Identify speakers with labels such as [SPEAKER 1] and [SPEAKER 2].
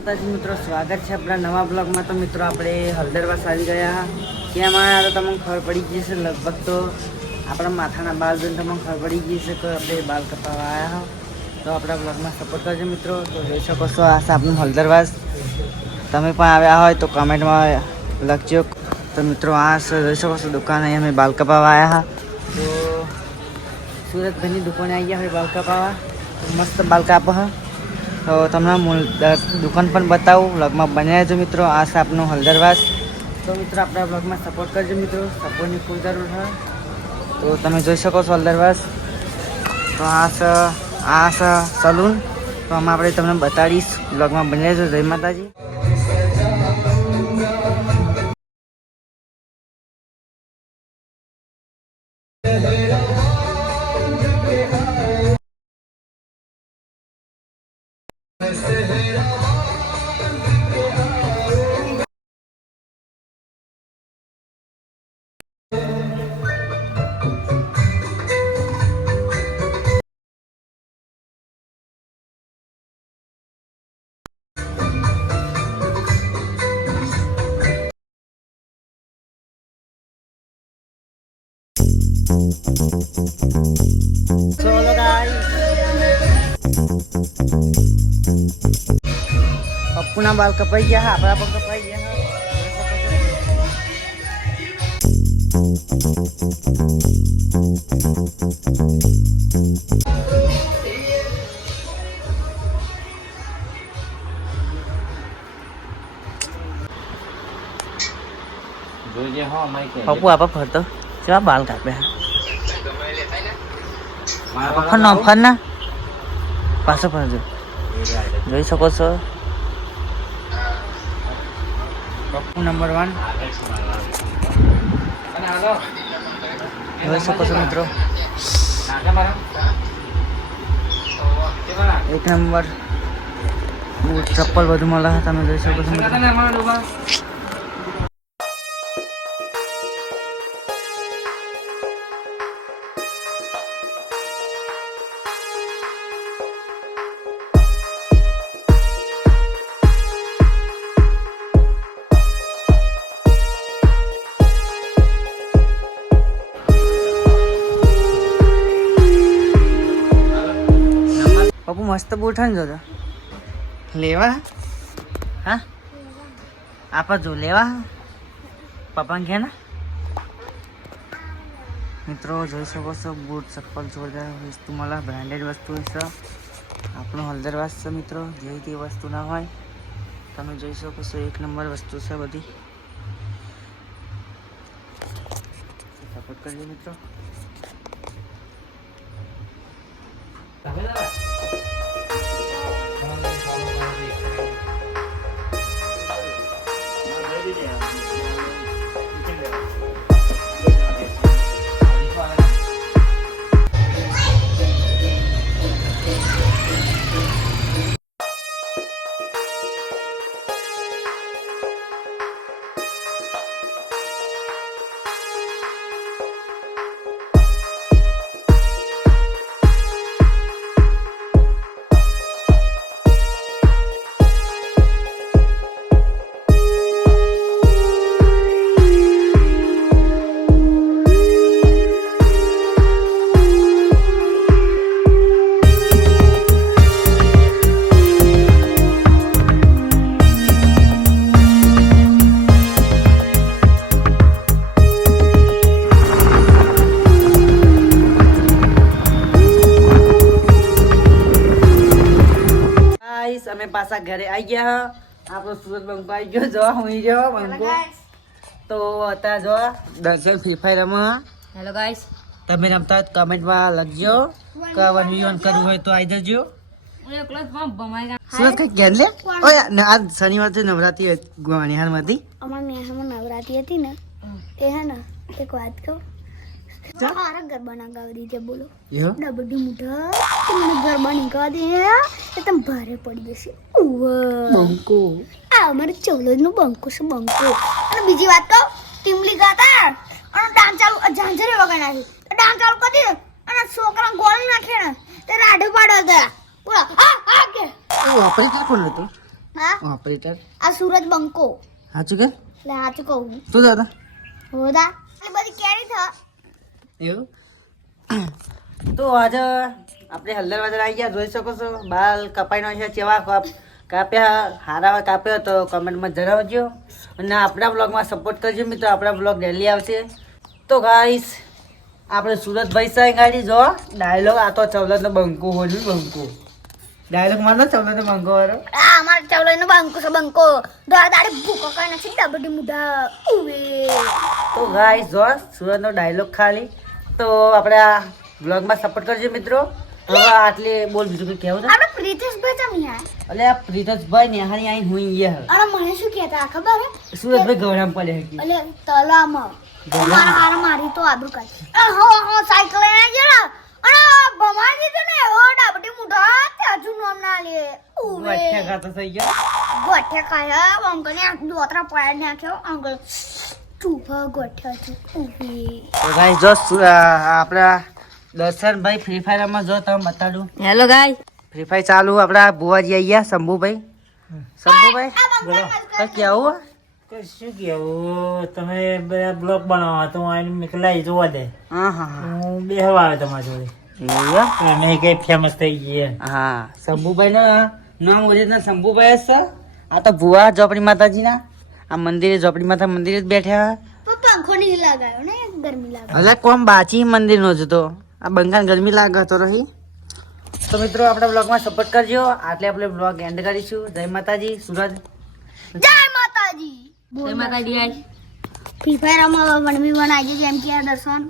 [SPEAKER 1] માતાજી મિત્રો, સ્વાગત છે આપણા નવા બ્લોગમાં. તો મિત્રો, આપણે હળદરવાસ આવી ગયા. ત્યાં મારે તમને ખબર પડી ગઈ છે લગભગ તો. આપણા માથાના બાલ જોઈને તમને ખબર પડી ગઈ છે કે આપણે બાલ કપાવવા આવ્યા તો આપણા બ્લોગમાં સપોર્ટ કરજો મિત્રો. તો જોઈ શકો છો આ છે આપણું હળદરવાસ તમે પણ આવ્યા હોય તો કમેન્ટમાં લખજો. તો મિત્રો, આ જોઈ શકો છો દુકાન અહીં અમે બાલ કપાવવા આવ્યા તો સુરતભાઈની દુકાને આવી ગયા હોય બાલ કપાવવા. મસ્ત બાલ કાપો હા. તો તમને દુકાન પણ બતાવું, વ્લોગમાં બન્યા રહેજો મિત્રો. આ છે આપનું હલદરવાસ તો મિત્રો આપણા વ્લોગમાં સપોર્ટ કરજો મિત્રો. સપોર્ટની ખૂબ જરૂર છે તો તમે જોઈ શકો છો હલ્દરવાસ તો આ છે, આ સલૂન. તો આમાં આપણે તમને બતાડીશ. વ્લોગમાં બની રહેજો. જય માતાજી. પપ્પુના બાલ કપાઈ ગયા હા આપણા પણ કપાઈ ગયા પપ્પુ આપા ફરતો કેવા બાલ કાપે ફર ના ફર ના? પાછો ફરજો જોઈ શકો છો. પપ્પુ નંબર વન જોઈ શકો છો મિત્રો. એક નંબર ચપ્પલ બધું મળે તમે જોઈ શકો છો મિત્રો. પપ્પુ મસ્ત ને જોજો લેવા? હા? આપા જો, લેવા? પપ્પાને કે ના મિત્રો, જોઈ શકો છો, બૂટ ચપ્પલ જોરદાર વસ્તુ મળે, બ્રાન્ડેડ વસ્તુ છે આપણું હલદરવાસ છે મિત્રો જેવી તે વસ્તુ ના હોય. તમે જોઈ શકો છો, એક નંબર વસ્તુ છે બધી. સપોર્ટ કરજો મિત્રો. અમે પાછા ઘરે આવી ગયા આપણો સુરત બંકો આવી ગયો જો હું ગયો બંકો. તો અત્યારે જો દર્શન ફ્રી ફાયર રમવા.
[SPEAKER 2] હેલો ગાઈસ
[SPEAKER 1] તમે રમતા કમેન્ટમાં લખજો. કે વન વી વન કરવું હોય તો આવી જજો. સુરત કઈ ઘેર લે? ઓય ન- શનિવારથી નવરાત્રી ગવાણીહારમાંથી
[SPEAKER 3] અમાર નેહામાં નવરાત્રી હતી ને એ હે ને એક વાત કહું. મારા ગરબા ના દીધે બોલો.
[SPEAKER 1] યો?
[SPEAKER 3] ડબડી મુઠા તમને ગરબા નહીં દે એ તમે ભારે પડી જશે.
[SPEAKER 1] બંકો.
[SPEAKER 3] આ અમારે ચૌલજનું બંકો છે બંકો. અને બીજી વાત કહું ટીમલી ગાતા. અને ડાન્સ ચાલુ ઝાંઝરે વગર નાખી તો ડાન્સ ચાલુ કરી દીધો. અને છોકરા ગોળી નાખે ને તે રાડે પાડો હતા બોલો હા હા કે.
[SPEAKER 1] એ વાપરે કોણ હતું
[SPEAKER 3] હા?
[SPEAKER 1] ઓપરેટર
[SPEAKER 3] આ સુરજ બંકો.
[SPEAKER 1] સાચું કે?
[SPEAKER 3] સાચું કહું.
[SPEAKER 1] શું દાદા.
[SPEAKER 3] હોદા એટલે બધી કેરી થા.
[SPEAKER 1] એવું? તો આજે આપણે હલ્દર વાજર આવી ગયા જોઈ શકો છો. બાલ કપાઈનો છે ચેવા કાપ કાપ્યા હારા કાપ્યો તો કમેન્ટમાં જણાવજો. અને આપણા બ્લોગમાં સપોર્ટ કરજો મિત્રો આપણા બ્લોગ ડેલી આવશે. તો ગાઈસ આપણે સુરતભાઈ સાહેબ ગાડી જો ડાયલોગ આ તો ચવલતનો બંકો હોય બંકો? ડાયલોગ મારનો ચવલતનો બંકો વાળો
[SPEAKER 3] આ અમારા ચાવલો નો બંકો છે બંકો. દાદાડે ભૂકો કઈ નથી ડબડી મુઢા ઉવે.
[SPEAKER 1] તો ગાઈસ જો સુરતનો ડાયલોગ ખાલી. તો આપણા બ્લોગમાં સપોર્ટ કરજો મિત્રો. હવે આટલે બોલ બીજું કંઈ કહેવું
[SPEAKER 3] આપણે પ્રીતેશભાઈ તમે યાર
[SPEAKER 1] અલે આ પ્રીતસભાઈ નેહાણી અહીં હુઈ ગયા
[SPEAKER 3] અરે મને શું કહેતા ખબર હે?
[SPEAKER 1] હે સુરતભાઈ ગવરામ પડે હે
[SPEAKER 3] અલે તલામાં. મારા મારા મારી તો આબરૂ કાઢી. હો હો સાયકલ એ જરા અરે ભમાઈ દીધું ને. એવો ડાબડી મુઢા ત્યાં જુ નામ ના લે. ઉવે.
[SPEAKER 1] વાઠ્યા ખાતા થઈ ગયા?
[SPEAKER 3] ગોઠે ખાયા અંકલ ને દોતરા પાડી નાખ્યો અંકલ ચૂપા ગોઠ્યા છે. ઉવે
[SPEAKER 1] તો ગાઈસ જો આપણા દર્શનભાઈ ફ્રી ફાયરમાં જો તમે બતાડું.
[SPEAKER 2] હેલો ગાઈસ
[SPEAKER 1] ફ્રી ફાયર ચાલુ આપણા બુવાજી ગયા શંભુભાઈ. શંભુભાઈ કઈ કેવું
[SPEAKER 4] કે શું કેવું તમે બધા બ્લોગ બનાવો તો હું મોકલાઈ જોવા દે.
[SPEAKER 1] હા હા હા.
[SPEAKER 4] બેહવા આવે તમારી જોડે. અમે કઈ ફેમસ થઈ ગઈ
[SPEAKER 1] હા. શંભુભાઈ નામ ઓરિજિનલ શંભુભાઈ જ છે. આ તો ભુવા ઝોપડી માતાજીના. આ મંદિરે ઝોપડી માથા મંદિરે જ બેઠા.
[SPEAKER 3] પંખો નહીં લગાવ્યો ને ગરમી લાગે.
[SPEAKER 1] અલે કોમ બાચી મંદિર નો જ તો આ બંગાળ ગરમી લાગે તો રહી. તો મિત્રો આપણા બ્લોગમાં સપોર્ટ કરજો. આટલે આપણે બ્લોગ એન્ડ કરીશું. જય માતાજી સુરત
[SPEAKER 3] જય માતાજી.
[SPEAKER 2] જય માતાજી આજ.
[SPEAKER 3] ફ્રી ફાયરમાં વન વી વન આજે જેમ કે આ દર્શન.